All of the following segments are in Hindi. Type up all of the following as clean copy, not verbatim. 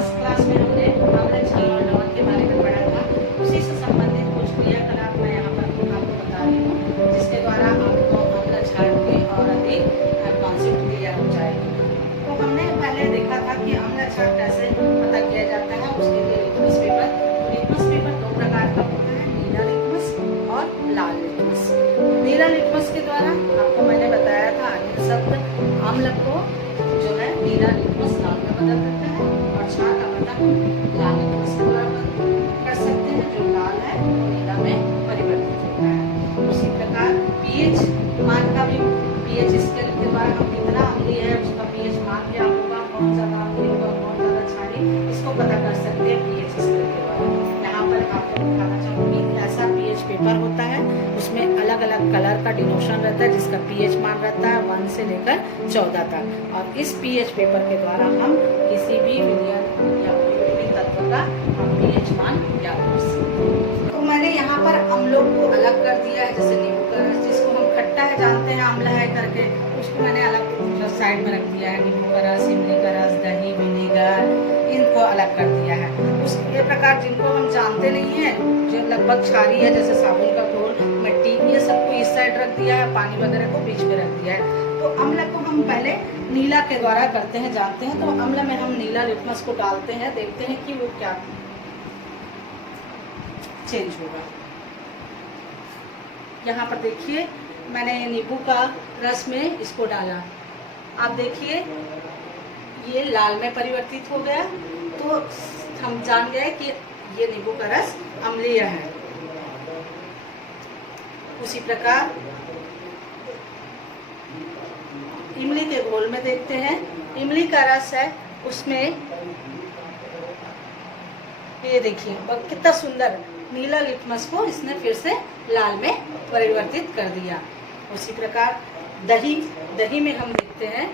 लास्ट क्लास में हमने अम्ल क्षार और लवण के बारे में पढ़ा था। उसी से संबंधित कुछ क्रियाकलाप मैं यहाँ पर आपको बता रही हूँ, जिसके द्वारा आपको अम्ल क्षार की और अधिक कॉन्सेप्ट क्लियर हो जाएगी। तो हमने पहले देखा था कि अम्ल क्षार कैसे पता किया जाता है, उसके लिए लिटमस पेपर 2 प्रकार का होता है, नीला लिटमस और लाल लिटमस। नीला लिटमस के द्वारा आपको मैंने बताया था अनिल शब्द अम्ल को जो है नीला लिटमस लाल में बदल देता है, और क्षार का पता हम लाल लिटमस के द्वारा कर सकते हैं, जो लाल है वो नीला में परिवर्तित होता है। उसी प्रकार पीएच मान का भी पीएच स्केल के द्वारा हम कितना अम्लीय है उसका पीएच मान क्या होगा, कौन ज्यादा अम्लीय होगा, कौन ज्यादा क्षारीय, इसको पता कर सकते हैं पीएच स्केल के द्वारा। यहाँ पर आपको दिखाना चाहूंगी, ऐसा पीएच पेपर होता है, उसमें अलग अलग कलर का डिनोशन रहता है, जिसका पीएच मान रहता है 1 से लेकर 14 तक। और इस पीएच पेपर के द्वारा हम किसी भी विलयन या विभिन्न तत्व का हम पीएच मान ज्ञात कर सकते हैं। तो मैंने यहाँ पर अम्लों को अलग कर दिया है, जैसे नींबू का रस जिसको हम खट्टा है जानते हैं, आंवला है करके, उसको मैंने अलग साइड में रख दिया है। नींबू का रस, इमली का रस, दही, विनेगर, इनको अलग कर दिया है। उसके प्रकार जिनको हम जानते नहीं है, जो लगभग क्षारीय है, जैसे साबुन का घोल, मिट्टी, ये सबको इस साइड रख दिया है, पानी वगैरह को बीच में रख दिया है। तो अम्ल को हम पहले नीला के द्वारा करते हैं, जानते हैं। तो अम्ल में हम नीला लिटमस को डालते हैं, देखते हैं कि वो क्या चेंज होगा। यहाँ पर देखिए मैंने नींबू का रस में इसको डाला, आप देखिए ये लाल में परिवर्तित हो गया, तो हम जान गए कि ये नींबू का रस अम्लीय है। उसी प्रकार इमली के घोल में देखते हैं, इमली का रस है, उसमें ये देखिए कितना सुंदर नीला लिटमस को इसने फिर से लाल में परिवर्तित कर दिया। उसी प्रकार दही में हम देखते हैं,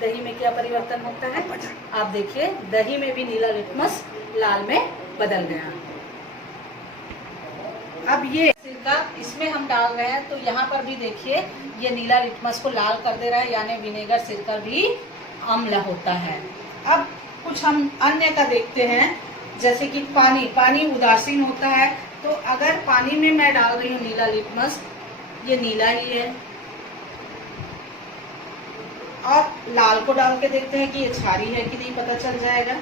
दही में क्या परिवर्तन होता है, आप देखिए दही में भी नीला लिटमस लाल में बदल गया। अब ये सिरका इसमें हम डाल रहे हैं, तो यहाँ पर भी देखिए ये नीला लिटमस को लाल कर दे रहा है, यानी विनेगर सिरका भी अम्ल होता है। अब कुछ हम अन्य का देखते हैं, जैसे कि पानी उदासीन होता है, तो अगर पानी में मैं डाल रही हूँ नीला लिटमस, ये नीला ही है, और लाल को डाल के देखते हैं कि ये क्षारीय है कि नहीं, पता चल जाएगा।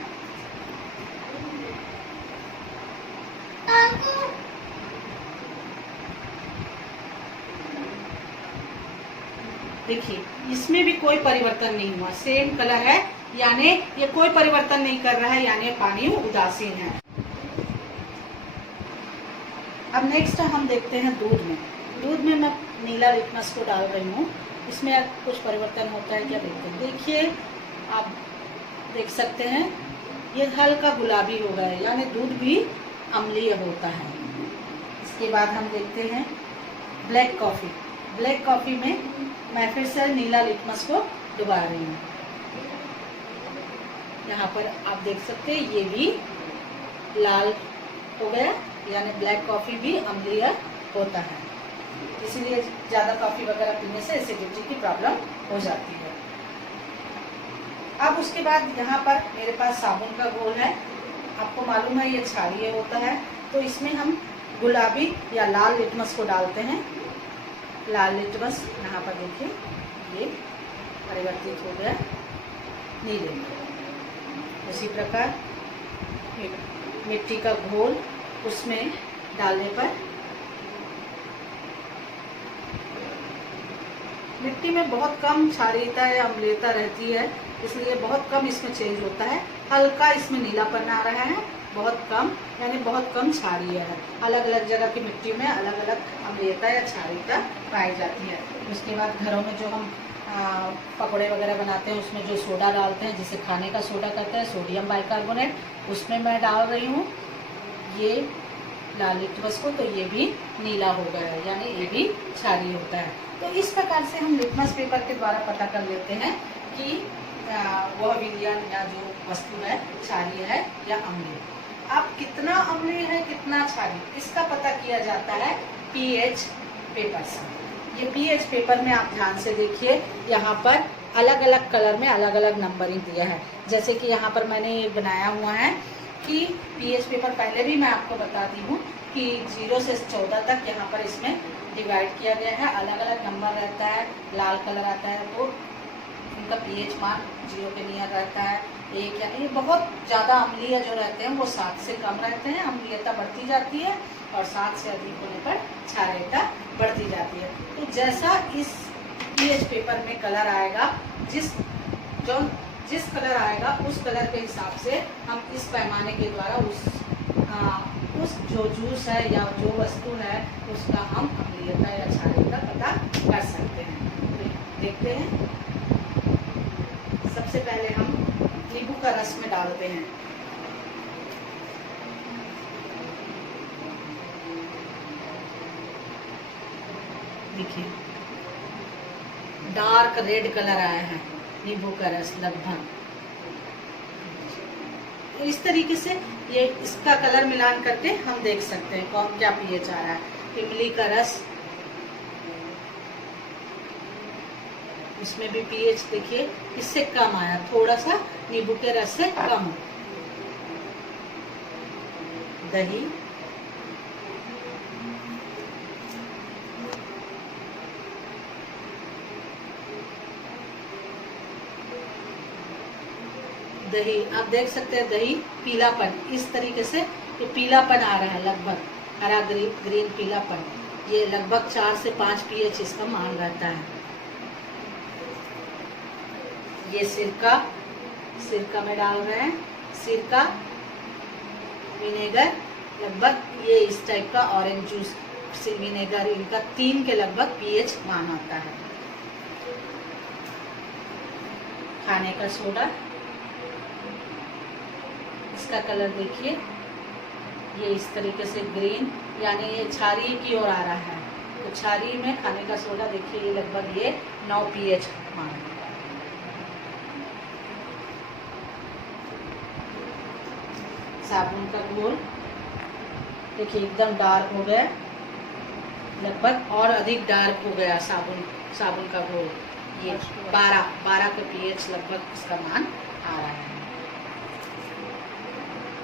देखिए इसमें भी कोई परिवर्तन नहीं हुआ, सेम कलर है, यानी ये कोई परिवर्तन नहीं कर रहा है, यानी पानी उदासीन है। अब नेक्स्ट हम देखते हैं दूध में मैं नीला लिटमस को डाल रही हूँ, इसमें कुछ परिवर्तन होता है क्या, देखते हैं। देखिए आप देख सकते हैं ये हल्का गुलाबी हो गया है, यानी दूध भी अम्लीय होता है। इसके बाद हम देखते हैं ब्लैक कॉफ़ी में मैं फिर से नीला लिटमस को डुबा रही हूँ। यहाँ पर आप देख सकते हैं ये भी लाल हो गया, यानी ब्लैक कॉफ़ी भी अम्लीय होता है, इसीलिए ज़्यादा कॉफ़ी वगैरह पीने से एसिडिटी की प्रॉब्लम हो जाती है। अब उसके बाद यहाँ पर मेरे पास साबुन का घोल है, आपको मालूम है ये क्षारीय होता है, तो इसमें हम गुलाबी या लाल लिटमस को डालते हैं। लाल लिटमस यहाँ पर देखिए ये परिवर्तित हो गया नीले में। उसी प्रकार मिट्टी का घोल, उसमें डालने पर मिट्टी में बहुत कम क्षारीयता या अम्लीयता रहती है, इसलिए बहुत कम इसमें चेंज होता है, हल्का इसमें नीलापन आ रहा है, बहुत कम, यानी बहुत कम क्षारीय है। अलग अलग जगह की मिट्टी में अलग अलग अम्लीयता या क्षारीयता पाई जाती है। उसके बाद घरों में जो हम पकौड़े वगैरह बनाते हैं, उसमें जो सोडा डालते हैं, जिसे खाने का सोडा कहते हैं, सोडियम बाइकार्बोनेट, उसमें मैं डाल रही हूँ ये लाल लिटमस को, तो ये भी नीला हो गया है, यानी ये भी क्षारीय होता है। तो इस प्रकार से हम लिटमस पेपर के द्वारा पता कर लेते हैं कि वह विलयन या जो वस्तु है क्षारीय है या अम्लीय। अब कितना अम्लीय है कितना क्षारीय, इसका पता किया जाता है पीएच पेपर से। ये पीएच पेपर में आप ध्यान से देखिए, यहाँ पर अलग अलग कलर में अलग अलग नंबरिंग दिया है। जैसे कि यहाँ पर मैंने ये बनाया हुआ है कि पीएच पेपर पहले भी मैं आपको बताती हूँ कि 0 से 14 तक यहाँ पर इसमें डिवाइड किया गया है। अलग अलग नंबर रहता है, लाल कलर आता है तो उनका पीएच मान 0 के नियर रहता है। एक या ये बहुत ज़्यादा अम्लीय जो रहते हैं वो 7 से कम रहते हैं, अम्लीयता बढ़ती जाती है, और 7 से अधिक होने पर क्षारीयता बढ़ती जाती है। तो जैसा इस पीएच पेपर में कलर आएगा, जिस कलर आएगा उस कलर के हिसाब से हम इस पैमाने के द्वारा उस जो जूस है या जो वस्तु है उसका हम अम्लीयता या क्षारीयता पता कर सकते हैं। तो देखते हैं, सबसे पहले हम नींबू का रस में डालते हैं। देखिए डार्क रेड कलर आया है नींबू का रस लगभग इस तरीके से। ये इसका कलर मिलान करके हम देख सकते हैं कौन क्या पीएच आ रहा है। इमली का रस, इसमें भी पीएच देखिए इससे कम आया, थोड़ा सा नींबू के रस से कम। दही, दही आप देख सकते हैं, दही पीलापन इस तरीके से ये पीलापन आ रहा है, लगभग हरा ग्रीन पीलापन। ये लगभग 4 से 5 पीएच इसका मान रहता है। ये सिरका में डाल रहे हैं, सिरका, विनेगर, लगभग ये इस टाइप का ऑरेंज जूस, विनेगर, इनका 3 के लगभग पीएच मान आता है। खाने का सोडा, इसका कलर देखिए ये इस तरीके से ग्रीन, यानी ये क्षारीय की ओर आ रहा है। तो क्षारीय में खाने का सोडा देखिए ये लगभग ये 9 पीएच मान। साबुन का घोल देखिए एकदम डार्क हो गया, लगभग और अधिक डार्क हो गया साबुन का घोल। ये 12 के पीएच लगभग इसका मान आ रहा है।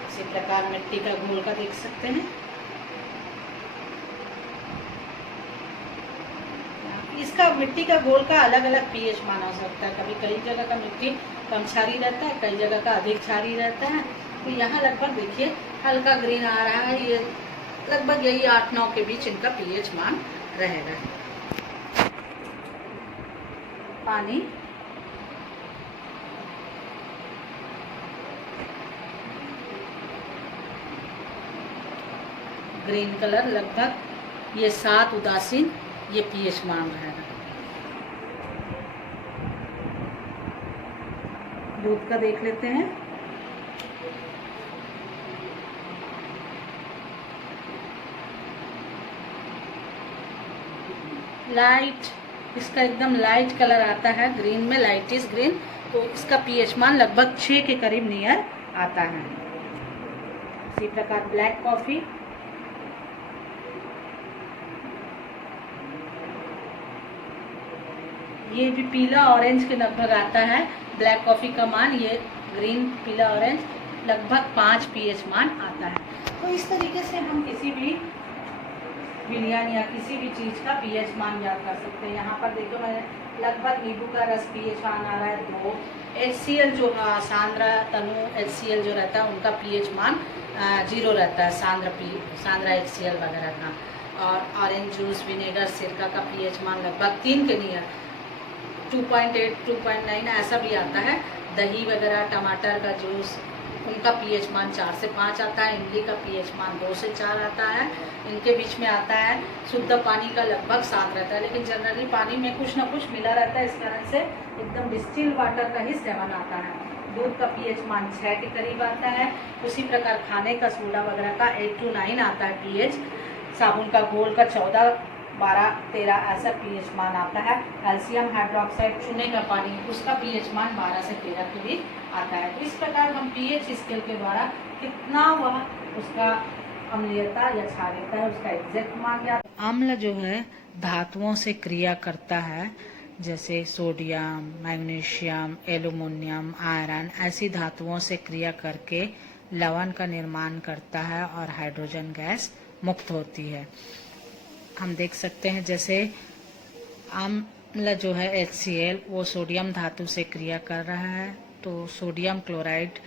इसी प्रकार मिट्टी का घोल का देख सकते हैं। इसका मिट्टी का घोल का अलग अलग पीएच माना हो सकता है। कभी कई जगह का मिट्टी कम क्षारीय रहता है, कई जगह का अधिक क्षारीय रहता है। तो यहाँ लगभग देखिए हल्का ग्रीन आ रहा है, ये लगभग यही 8-9 के बीच इनका पीएच मान रहेगा। पानी, ग्रीन कलर, लगभग ये 7 उदासीन ये पीएच मान रहेगा। दूध का देख लेते हैं। लाइट, इसका एकदम लाइट कलर आता है, ग्रीन में, लाइटिश ग्रीन। तो इसका पीएच मान लगभग 6 के करीब नियर आता है। इसी प्रकार ब्लैक कॉफी, ये भी पीला ऑरेंज के लगभग आता है। ब्लैक कॉफ़ी का मान ये ग्रीन पीला ऑरेंज लगभग 5 पीएच मान आता है। तो इस तरीके से हम किसी भी विलयन या किसी भी चीज़ का पीएच मान याद कर सकते हैं। यहाँ पर देखो मैंने लगभग नींबू का रस पीएच मान आ रहा है 2। HCl जो सांद्रा तनु HCl जो रहता है उनका पीएच मान 0 रहता है, सांद्रा HCl वगैरह का। और ऑरेंज जूस, विनेगर, सिरका का पीएच मान लगभग 3 के नियर 2.8, 2.9 ऐसा भी आता है। दही वगैरह, टमाटर का जूस, उनका पीएच मान 4 से 5 आता है। इमली का पीएच मान 2 से 4 आता है। इनके बीच में आता है शुद्ध पानी का लगभग 7 रहता है, लेकिन जनरली पानी में कुछ ना कुछ मिला रहता है, इस कारण से एकदम डिस्टिल वाटर का ही सेवन आता है। दूध का पीएच मान 6 के करीब आता है। उसी प्रकार खाने का सोडा वगैरह का 8 to 9 आता है पीएच। साबुन का घोल का 14, 12, 13 ऐसा पीएच मान आता है। कैल्शियम हाइड्रोक्साइड चूने का पानी, उसका पीएच मान 12 से 13 के बीच आता है। तो इस प्रकार हम पीएच स्केल के द्वारा कितना वह उसका अम्लीयता या क्षारीयता है उसका एग्जैक्ट मान याद। अम्ल जो है धातुओं से क्रिया करता है, जैसे सोडियम, मैग्नीशियम, एल्युमिनियम, आयरन ऐसी धातुओं से क्रिया करके लवण का निर्माण करता है और हाइड्रोजन गैस मुक्त होती है। हम देख सकते हैं जैसे अम्ल जो है HCl वो सोडियम धातु से क्रिया कर रहा है तो सोडियम क्लोराइड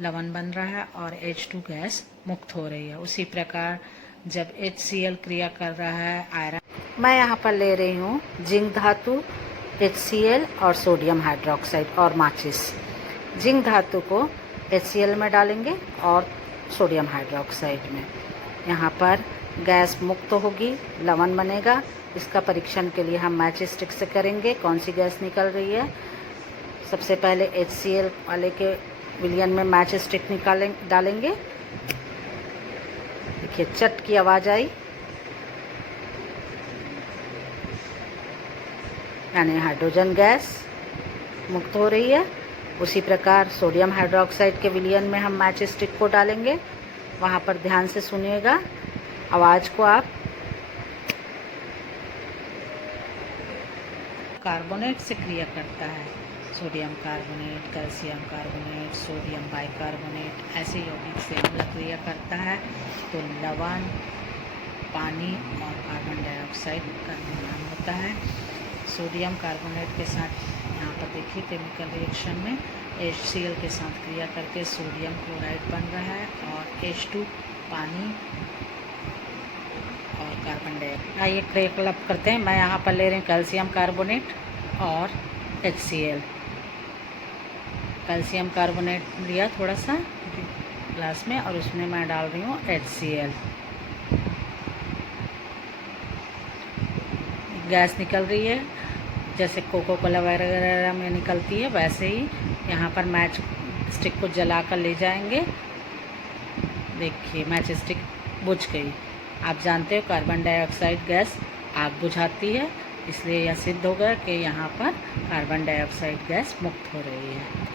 लवण बन रहा है और H2 गैस मुक्त हो रही है। उसी प्रकार जब HCl क्रिया कर रहा है आयरन, मैं यहाँ पर ले रही हूँ जिंक धातु, HCl और सोडियम हाइड्रोक्साइड और माचिस। जिंक धातु को HCl में डालेंगे और सोडियम हाइड्रोक्साइड में। यहाँ पर गैस मुक्त होगी, लवण बनेगा। इसका परीक्षण के लिए हम मैच स्टिक से करेंगे कौन सी गैस निकल रही है। सबसे पहले HCl वाले के विलयन में मैच स्टिक डालेंगे। देखिए चट की आवाज़ आई, यानी हाइड्रोजन गैस मुक्त हो रही है। उसी प्रकार सोडियम हाइड्रोक्साइड के विलयन में हम मैच स्टिक को डालेंगे। वहाँ पर ध्यान से सुनिएगा आवाज़ को आप। कार्बोनेट से क्रिया करता है, sodium carbonate, calcium carbonate, sodium bicarbonate ऐसे यौगिक से अम्ल क्रिया करता है तो लवण, पानी और कार्बन डाइऑक्साइड का निर्माण होता है। सोडियम कार्बोनेट के साथ यहाँ पर देखिए केमिकल रिएक्शन में HCl के साथ क्रिया करके सोडियम क्लोराइड बन रहा है और H2 पानी और कार्बन डाइऑक्साइड। आइए क्रियाकलाप करते हैं। मैं यहाँ पर ले रही हूँ कैल्शियम कार्बोनेट और HCl। कैल्शियम कार्बोनेट लिया थोड़ा सा ग्लास में और उसमें मैं डाल रही हूँ HCl। गैस निकल रही है जैसे कोको कोला वगैरह में निकलती है, वैसे ही यहाँ पर मैच स्टिक को जला कर ले जाएंगे। देखिए मैच स्टिक बुझ गई। आप जानते हो कार्बन डाइऑक्साइड गैस आग बुझाती है, इसलिए यह सिद्ध हो गया कि यहाँ पर कार्बन डाइऑक्साइड गैस मुक्त हो रही है।